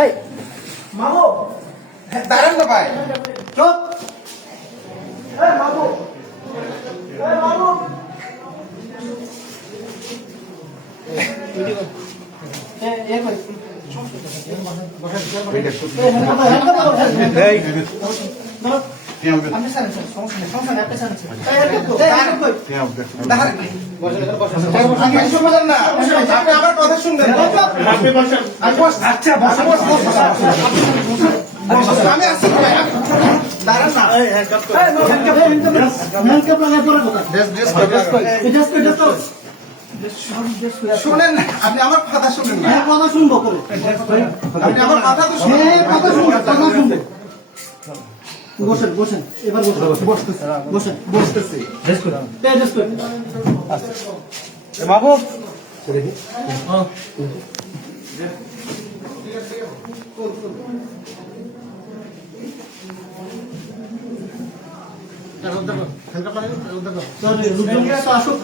এই মামু দাঁড়ান না ভাই। চুপ এই মামু এ কই আপনি স্যার সমস্যা নেই আপনি স্যার আপনি আমার কথা শুনবেন। আচ্ছা আমি আসছি ভাই, দাঁড়ান না। শুনেন না, আপনি আমার কথা শুনেন না। কথা শুনবো করে আপনি আমার কথা তো শুনেন। কথা শুনবো বসেন বসেন এবার বসেন বসতেছি। বাবু আসুক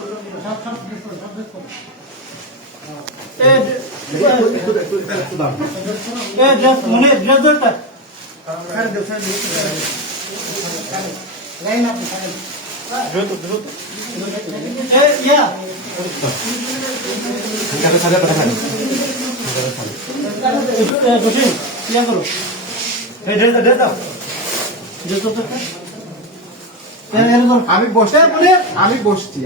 মনে ড্রেসটা আমি বসছি।